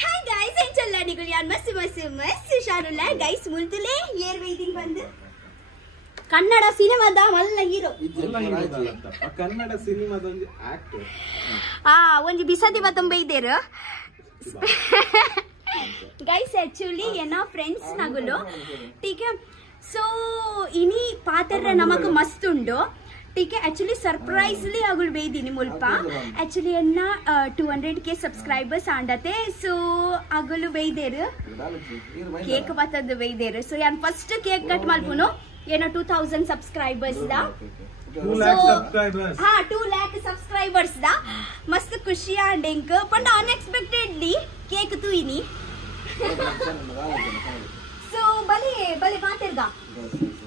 Hi guys, enchalla nigulyan mast Sharula guys multule year waiting bandu Kannada cinema da malla hero Kannada cinema da onju actor onju bisati batam beideru guys actually ena friends nagulu ठीक है so ini paatra namaku mast undo ठीक है actually surprisingly अगुल बेदिनी मुल्पा actually एन्ना 200k subscribers आंडते so अगुल बेदेरु केक बतद बेदेरु सो यान फर्स्ट केक कट मल्पुनो एना 2000 सब्सक्राइबर्स दा 2 lakh सब्सक्राइबर्स हां 2 lakh सब्सक्राइबर्स दा मस्त खुशी आंडेंक पण अनएक्सपेक्टेडली केक तुइनी सो बले बले मातेरगा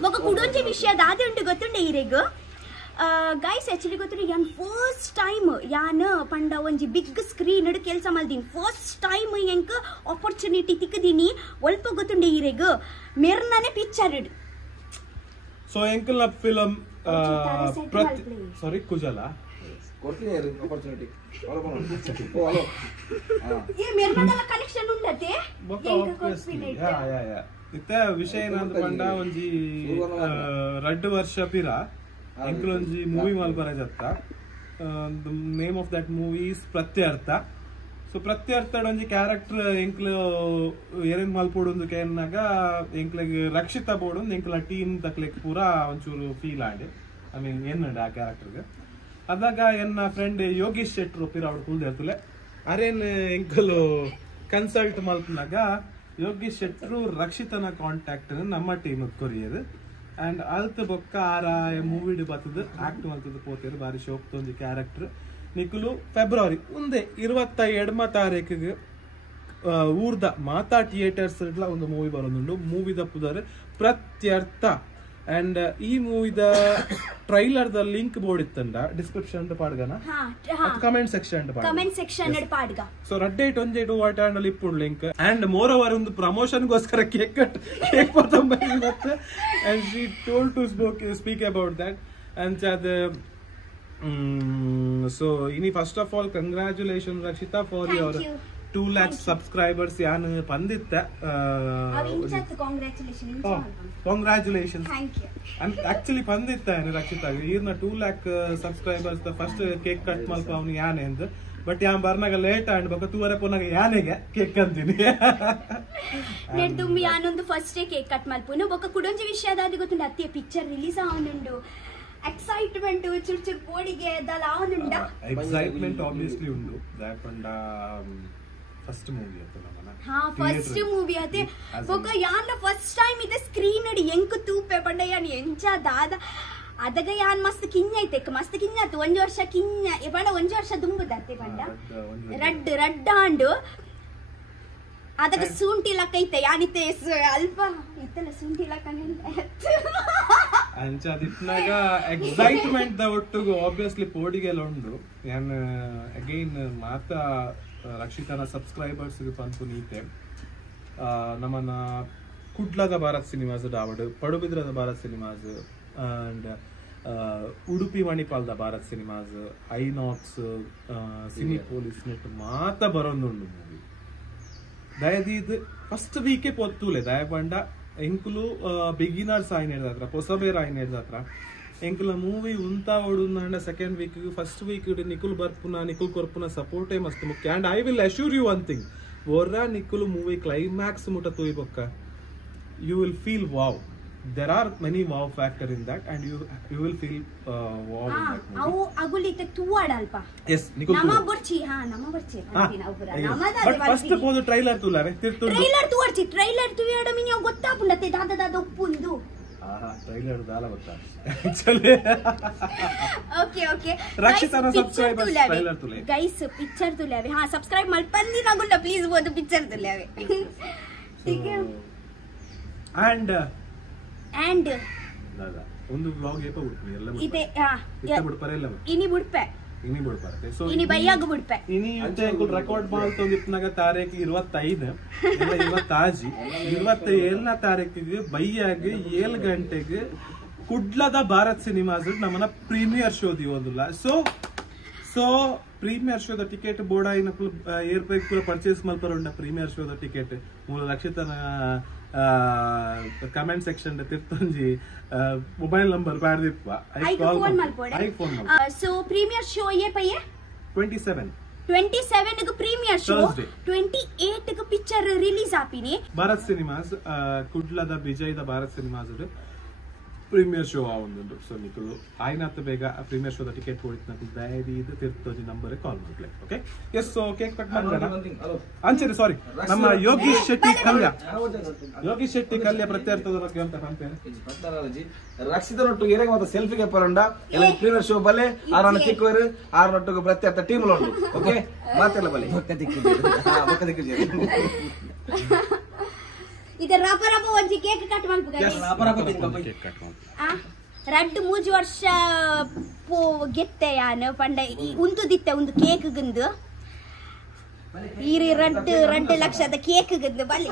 ఒక కుడొంజి విషయದ ಆದಿ ಉಂಟು ಗೊತ್ತುಂಡೆ ಈರೆಗ್ guys actually ಗೊತ್ತುಂಡೆ ಯಾನ್ ಫಸ್ಟ್ ಟೈಮ್ ಯಾನ್ ಪಂಡ ಒಂಜಿ ಬಿಗ್ ಸ್ಕ್ರೀನ್ ಡ್ ಕೆಲಸ ಮಲ್ದಿನಿ ಫಸ್ಟ್ ಟೈಮ್ ಎಂಕ ಆಪರ್ಚುನಿಟಿ ತಿಕ್ಕದಿನಿ ಒಲ್ಪ ಗೊತ್ತುಂಡೆ ಈರೆಗ್ ಮೆರ್ನನೆ ಪಿಕ್ಚರ್ ಡ್ ಸೊ ಎಂಕಲ್ ಫಿಲ್ಮ್ ಸಾರಿ ಕುಜಲ ಕೊಡ್ತೀನಿ ಆಪರ್ಚುನಿಟಿ ಈ ಮೆರ್ನದಲ್ಲ ಕನೆಕ್ಷನ್ ಉಂಡತೆ ಯಾ ಇತ್ತ ವಿಷಯ ಏನಂತ ಪಂಡ ಒಂಜಿ 2 ವರ್ಷ ಪಿರ ಎಂಕಲ್ ಒಂಜಿ ಮೂವಿ ಮಲ್ಪರಜತ್ತ the name of that movie is Pratyartha so ಪ್ರತ್ಯರ್ಥಡ್ ಒಂಜಿ ಕ್ಯಾರೆಕ್ಟರ್ ಎಂಕ್ಲ ಏನೇನ್ ಮಲ್ಪೋಡು ಕೇನ್ನಾಗ ಎಂಕ್ಲೆಗ್ ರಕ್ಷಿತ ಬೋಡು ಎಂಕ್ಲ ಟೀಮ್ ತಕ್ಲೆಗ್ ಪೂರ ಒಂಚೂರು ಫೀಲ್ ಆಡೆ ಐ ಮೀನ್ ಏನ್ನುಂಡು ಆ ಕ್ಯಾರೆಕ್ಟರ್ಗೆ ಅದಾಗ ಎನ್ನ ಫ್ರೆಂಡ್ ಯೋಗೀಶ್ ಶೆಟ್ರು ಪಿರ ಅವ್ರು ಕುಲ್ದಿರ್ತಲೆ ಅರೇನ್ ಎಂಕಲು ಕನ್ಸಲ್ಟ್ ಮಲ್ಪನಾಗ ಯೋಗೀಶ್ ಶೆಟ್ರು ರಕ್ಷಿತನ ಕಾಂಟ್ಯಾಕ್ಟ್ ನಮ್ಮ ಟೀಮ್ ಕೊರಿಯದು ಅಂಡ್ ಅಲ್ತ್ ಬೊಕ್ಕ ಆರ ಮೂವಿಡ್ ಬತ್ತದ ಆಕ್ಟ್ ಮಲ್ತದ ಪೋತೇರು ಬಾರಿ ಶೋಕ್ ತೊಂಜಿ ಕ್ಯಾರೆಕ್ಟರ್ ನಿಕುಲು ಫೆಬ್ರವರಿ ಉಂದೆ 22 ತಾರೀಕಿಗೆ ಊರ್ದ ಮಾತಾ ಥಿಯೇಟರ್ಸ್ ಒಂದು ಮೂವಿ ಬರೋದುಂಡು ಮೂವಿ ದಪ್ಪುದಾರೆ ಪ್ರತ್ಯರ್ಥ ಅಂಡ್ ಈ ಮೂವಿದ ಟ್ರೈಲರ್ ದ ಲಿಂಕ್ ಬೋರ್ಡ್ ಇತ್ತಂಡ ಡಿಸ್ಕ್ರಿಪ್ಷನ್ ಪಾಡ್ಗನ ಕಮೆಂಟ್ ಸೆಕ್ಷನ್ ಪಾಡ್ಗ ಸೊ ರಡ್ಡೇಟ್ ಒಂಜೇಟು ವಾಟಾಂಡಲ್ ಇಪ್ಪುಂಡು ಲಿಂಕ್ ಅಂಡ್ ಮೋರ್ ಓವರ್ ಒಂದು ಪ್ರಮೋಷನ್ ಗೋಸ್ಕರ ಕೇಕ್ ಪತ್ತೊಂಬತ್ತು ಮತ್ತೆ and she told to speak about that and ಅದ ಸೊ ಇನಿ first of all congratulation Rakshita for your 2 lakh subscribers ಯಾನ್ ಪಂದಿತ್ತ ಕಾಂಗ್ರಾಚುಲೇಷನ್ ಆಕ್ಚುಲಿ ಪಂದಿತ್ತ ರಕ್ಷಿತಾ ಈರ್ನ 2 lakh subscribers first cake cut ಮಲ್ಪ ಅವ್ನು ಯಾನೆ ಅಂದ್ ಬಟ್ ಯಾನ್ ಬರ್ನಾಗ ಲೇಟ್ ಆಂಡ್ ಬಕ ತೂವರೆ ಪೋನಾಗ ಯಾನೆಗೆ ಕೇಕ್ ಅಂತೀನಿ ನೆಟ್ ತುಂಬಿ ಯಾನೊಂದು ಫಸ್ಟ್ ಕೇಕ್ ಕಟ್ ಮಲ್ಪುನು ಬಕ ಕುಡೊಂಜಿ ವಿಷಯದಾದಿ ಗೊತ್ತುಂಡು ಅತ್ತೆ ಪಿಕ್ಚರ್ ರಿಲೀಸ್ ಆವನುಂಡು ಎಕ್ಸೈಟ್ಮೆಂಟ್ ಚುರ್ಚುರ್ ಬೋಡಿಗೆ ದಲ ಆವನುಂಡ ಎಕ್ಸೈಟ್ಮೆಂಟ್ ಆಬ್ವಿಯಸ್ಲಿ ಉಂಡು ದಟ್ ಪಂಡ ಫಸ್ಟ್ ಮೂವಿ ಅಂತ ನಮ್ಮನ ಫಸ್ಟ್ ಮೂವಿ ಅದೇ ಬೊಕ ಯಾನ್ ಫಸ್ಟ್ ಟೈಮ್ ಇದೆ ಸ್ಕ್ರೀನ್ ಅಡಿ ಎಂಕ್ ತೂಪೆ ಪಂಡ ಯಾನ್ ಎಂಚ ದಾದ ಅದಗ ಯಾನ್ ಮಸ್ತ್ ಕಿಂಜೈತೆ ಮಸ್ತ್ ಕಿಂಜಾತು 1 ವರ್ಷ ಕಿಂಜ ಪಂಡ 1 ವರ್ಷ ದುಂಬುದತ್ತೆ ಪಂಡ ರಡ್ ಆಂಡು ಅದಗ ಸೂಂಟಿ ಲಕ್ಕೈತೆ ಯಾನಿತೆ ಅಲ್ಪ ಇತ್ತಲ್ಲ ಸೂಂಟಿ ಲಕ್ಕನೆ ಅಂಚ ದಿತ್ನಾಗ ಎಕ್ಸೈಟ್ಮೆಂಟ್ ದ ಒಟ್ಟಿಗೆ ಆಬ್ವಿಯಸ್ಲಿ ಪೋಡಿಗೆಲ್ಲ ಉಂಡು ಯಾನ್ ಅಗೈನ್ ಮಾತಾ ರಕ್ಷಿತನ ಸಬ್ಸ್ಕ್ರೈಬರ್ಸ್ ಪಂಪು ನೀತೆ ನಮ್ಮನ ಕುಡ್ಲದ ಭಾರತ್ ಸಿನಿಮಾಸ್ ಡಾವಡ್ ಪಡುಬಿದ್ರದ ಭಾರತ್ ಸಿನಿಮಾಸ್ ಅಂಡ್ ಉಡುಪಿ ಮಣಿಪಾಲ್ದ Bharat cinemas INOX Cinepolis ನೆಟ್ ಮಾತ ಬರೋದುಂಡು ಮೂವಿ ದಯದೀದ್ ಫಸ್ಟ್ ವೀಕೆ ಪೊತ್ತೂಲೆ ದಯ ಪಂಡ ಎಂಕುಲು ಬಿಗಿನರ್ಸ್ ಆಯ್ನ ಹೇಳಿದತ್ರ ಹೊಸಬೇರ ಆಯ್ನ ಹೇಳಿದತ್ರ ಎಂಕುಲ ಮೂವಿ ಉಂತಾ ಓಡುಂದ ಸೆಕೆಂಡ್ ವೀಕ್ ಫಸ್ಟ್ ವೀಕ್ ನಿಕುಲ್ ಬರ್ಪುನ ನಿಕುಲ್ ಕೊರ್ಪುನ ಸಪೋರ್ಟೇ ಮಸ್ತ್ ಮುಖ್ಯ and I will assure you one thing ಒರ್ರ ನಿಕುಲ್ ಮೂವಿ ಕ್ಲೈಮ್ಯಾಕ್ಸ್ ಮುಟ ತೂಯಿಬೊಕ್ಕ you will feel wow there are many wow factor in that and you will feel wow in that movie avu agulite tuwad alpa yes nikul nama borchi antina upura namada but first podu trailer tulave trailer tuwada mini gottapundate dada uppundu trailer dala gotta actually okay rakshitana subscribers trailer tule guys picture tulave subscribe malpandi nagulla please bodu picture tulave ठीक है and ದಾದಾ ಒಂದು vlog ಏಪ ಬಿಡ್ತೀನಿ ಎಲ್ಲ ಇದೆ ಬಿಡ್ಪಾರೆ ಎಲ್ಲ ಇನಿ ಬಿಡ್ಪೆ so ಇನಿ ಬೈಯಾಗ ಬಿಡ್ಪೆ ಇನಿ ಅಂತ ರೆಕಾರ್ಡ್ ಮಾಡ್ತೊಂದಿಪ್ನಾಗ ತಾರೀಕು 25 ಎಲ್ಲ 27ನೇ ತಾರೀಕಿಗೆ ಬೈಯಾಗ 7 ಗಂಟೆಗೆ ಕುಡ್ಲದ ಭಾರತ್ ಸಿನಿಮಾಸ್ ನಮ್ಮನ್ನ ಪ್ರೀಮಿಯರ್ ಶೋ ದಿಯೋದಿಲ್ಲ ಸೊ ಪ್ರೀಮಿಯರ್ ಶೋದ ಟಿಕೆಟ್ ಬೋರ್ಡ್ ಆಯ್ನ ಏರ್ಪೇಕ್ ಪೂರ ಪರ್ಚೇಸ್ ಮಲ್ಪರ ಪ್ರೀಮಿಯರ್ ಶೋದ ಟಿಕೆಟ್ ಮೂಲ ರಕ್ಷಿತನ ಕಮೆಂಟ್ ಸೆಕ್ಷನ್ ತಿರ್ತೊಂಜಿ ಮೊಬೈಲ್ ನಂಬರ್ ಬ್ಯಾಡ್ದಿಪ್ಪ ಐಫೋನ್ ಸೊ ಪ್ರೀಮಿಯರ್ ಶೋ ಏ ಪಯ್ಯ 27 ಗೆ ಪ್ರೀಮಿಯರ್ ಶೋ 28 ಗೆ ಪಿಕ್ಚರ್ ರಿಲೀಸ್ ಆಪಿನಿ ಭಾರತ್ ಸಿನಿಮಾಸ್ ಕುಡ್ಲದ ವಿಜಯದ ಭಾರತ್ ಸಿನಿಮಾಸ್ ಪ್ರೀಮಿಯರ್ ಶೋ ಆವೊಂದುಂಡು ಸೊ ನಿಕುಲು ಆಯ್ನಾತ್ ಬೇಗ ಪ್ರೀಮಿಯರ್ ಶೋದ ಟಿಕೆಟ್ ಕೊಡಿತ್ ಡೈರಿ ಇದು ತಿರ್ತೋಜಿ ನಂಬರ್ ಕಾಲ್ ಮಾಡ್ಲೆ okay yes so cake cut ಮಾಡೋಣ ಅಂಚೆ ಸಾರಿ ನಮ್ಮ ಯೋಗೀಶ್ ಶೆಟ್ಟಿ ಕಲ್ಯ ಪ್ರತ್ಯರ್ಥದ ಬಗ್ಗೆ ಅಂತ ಕಾಣ್ತೇನೆ ರಕ್ಷಿತನೊಟ್ಟು ಏರೆಗೆ ಮತ್ತೆ ಸೆಲ್ಫಿಗೆ ಪರಂಡ ಎಲ್ಲ ಪ್ರೀಮಿಯರ್ ಶೋ ಬಲೆ ಆರನ ಚಿಕ್ಕವರು ಆರನೊಟ್ಟಿಗೆ ಪ್ರತ್ಯರ್ಥ ಟೀಮ್ ಉಂಟು ಓಕೆ ಮಾತೆಲ್ಲ ಬಲೆ ಬೊಕ್ಕ ದಿಕ್ಕು ಈಗ ರಪ ಒಂಜಿ ಕೇಕ್ ಕಟ್ ರಡ್ಡು 3 ವರ್ಷ ಗೆತ್ತೆ ಯಾನ್ ಪಂಡ ಉಂದು ದಿತ್ತೆ ಒಂದು ಕೇಕ್ ಗಂದು ಈರಿ ರಡ್ಡು ಲಕ್ಷದ ಕೇಕ್ ಗಂದು ಬಲಿ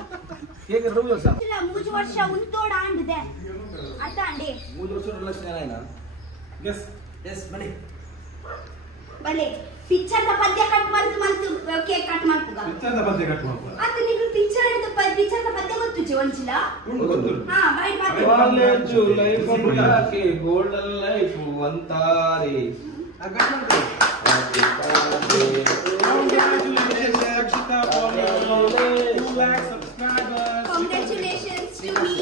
3 ವರ್ಷ ಉಂತೋಡ ಆಂಡಿದೆ ಅತ್ತ ಅಂಡಿ 3 ವರ್ಷ 2 ಲಕ್ಷ ಏನಾ ಎಸ್ ಬಲಿ ಪಿಕ್ಚರ್ ದ ಪದ್ಯ ಕಟ್ ಮಾಡ್ತು ಕೇಕ್ ಕಟ್ ಮಾಡ್ತುಗ ಪಿಕ್ಚರ್ ದ ಪದ್ಯ ಗೊತ್ತುಜಿ ಒಂಚಿಲ ಹಾ ಬೈ ಕಾಲೇಜ್ ಲೈಫ್ ಬಿಡಾಕೆ ಗೋಲ್ಡನ್ ಲೈಫ್ ಅಂತಾರೆ Congratulations to me.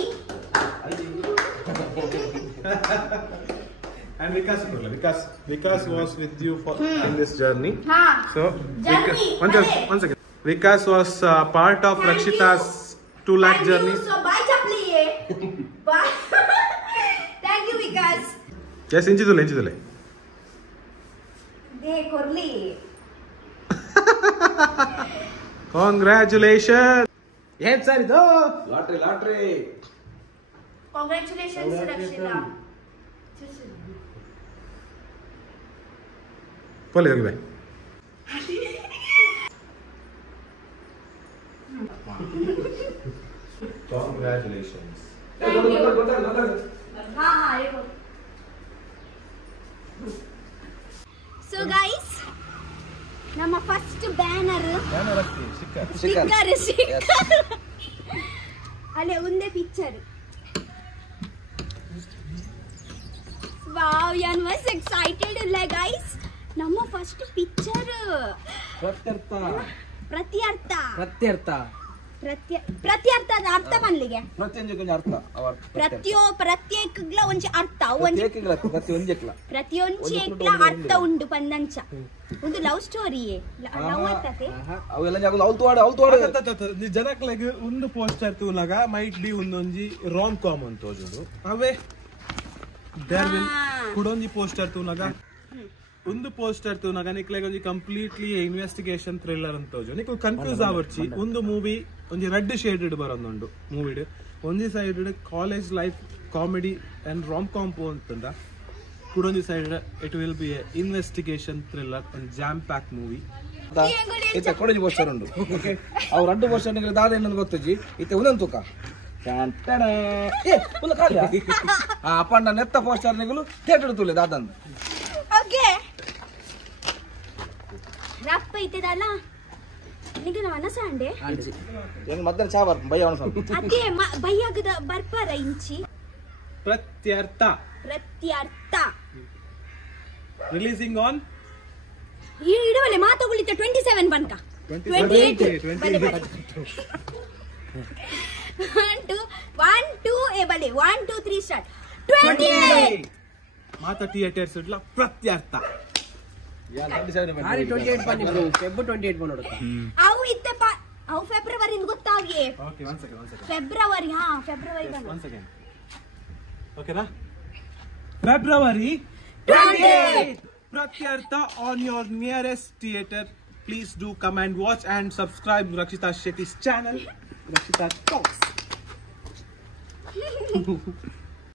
And Vikas was with you for in this journey. So one second. Vikas was part of Rakshita's 2 lakh journey. So bye Chapli. Bye. Thank you Vikas. Yes, inchidule. De korli. Congratulations. ಏನ್ sir ಇದು lottery Congratulations Rakshita. Pole hogi bhai. Congratulations. So guys, ನಮ್ಮ first banner sticker ಅಲ್ಲೇ ಒಂದೇ picture. Wow ಯಾನ್ was excited ಇಲ್ಲ guys. ನಮ್ಮ first picture ಪ್ರತ್ಯರ್ಥದ ಅರ್ಥ ಮನ್ಲಿಗೆ ಪ್ರತ್ಯೇಕಗ್ಲ ಒಂಜಿ ಅರ್ಥ ಪ್ರತಿಯೊಂಚೆಕ್ಲ ಅರ್ಥ ಉಂಡು ಪಂದಂಚ ಒಂದು ಲವ್ ಸ್ಟೋರಿಯೇ ಲವ್ ಅರ್ಥತೆ ಜನಕ್ಲೆಗ್ ಒಂದು ಪೋಸ್ಟರ್ ತೂನಗ ಮೈಟ್ ಬಿ ಒಂದೊಂಜಿ ರಾಮ್ ಕಾಮ್ ಅಂತ ತೋಜುಂಡು ಅವೇ ದೇರ್ ವಿಲ್ ಕುಡೊಂಜಿ ಪೋಸ್ಟರ್ ತೂನಗ ಒಂದು ಪೋಸ್ಟರ್ ತೂನಗ ನಿಕ್ಲೆಗ್ ಒಂಜಿ ಕಂಪ್ಲೀಟ್ಲಿ ಇನ್ವೆಸ್ಟಿಗೇಷನ್ ಥ್ರಿಲ್ಲರ್ ಅಂತ ತೋಜು ನಿಕ್ಲು ಕನ್ಫ್ಯೂಸ್ ಆವರ್ಚಿ ಒಂದು ಮೂವಿ ಒಂಜಿ ರೆಡ್ ಶೇಡೆಡ್ ಬರೋಂದುಂಡು ಮೂವಿಡ್ ಒಂಜಿ side college life comedy and rom com ಅಂತಂದ ಕುಡೊಂಜಿ side it will be A investigation thriller and jam pack movie ಇತ್ತ ಕೊಡಜಿ ಪೋಸ್ಟರ್ ಉಂಡು ಓಕೆ ಅವು 2 ಪೋಸ್ಟರ್ ನಿಮಗೆ ದಾದ ಏನಂತ ಗೊತ್ತಜ್ಜಿ ಇತ್ತ ಒಂದೊಂದು ತೂಕ ಅಪ್ಪಣ್ಣ ನೆತ್ತ ಪೋಸ್ಟರ್ ನಿಗಲು ಥಿಯೇಟರ್ ತುಲೆ ದಾದಂದು ಓಕೆ ರಪ್ಪ ಇತ್ತದಲ್ಲ ನಿಗ ಮನಸ ಅಂಡೆ ಏನು ಮಧ್ಯಾಹ್ನ ಚಾ ಬರ್ತ ಬಯ್ಯ ಅವನು ಸ್ವಲ್ಪ ಅದೇ ಬಯ್ಯಾಗದ ಬರ್ಪಾರ ಇಂಚಿ ಪ್ರತ್ಯರ್ಥ ರಿಲೀಸಿಂಗ್ ಆನ್ ಈ ಇಡವಲೆ ಮಾತುಗಳಿತ 27 ಬನ್ಕ 28 1 2 ಎ ಬಲೆ 1 2 3 ಸ್ಟಾರ್ಟ್ 28 ಮಾತ ಥಿಯೇಟರ್ಸ್ ಇಡ್ಲ ಪ್ರತ್ಯರ್ಥ ಅವು ಇತ್ತೆ ಅವು ಫೆಬ್ರವರಿ ಗೊತ್ತಾಗಿ ಫೆಬ್ರವರಿ ಓಕೆನಾ February 28 ಪ್ರತ್ಯರ್ಥ on your nearest theatre. Please do come and watch and subscribe Rakshita Shetty's channel, Rakshita Talks.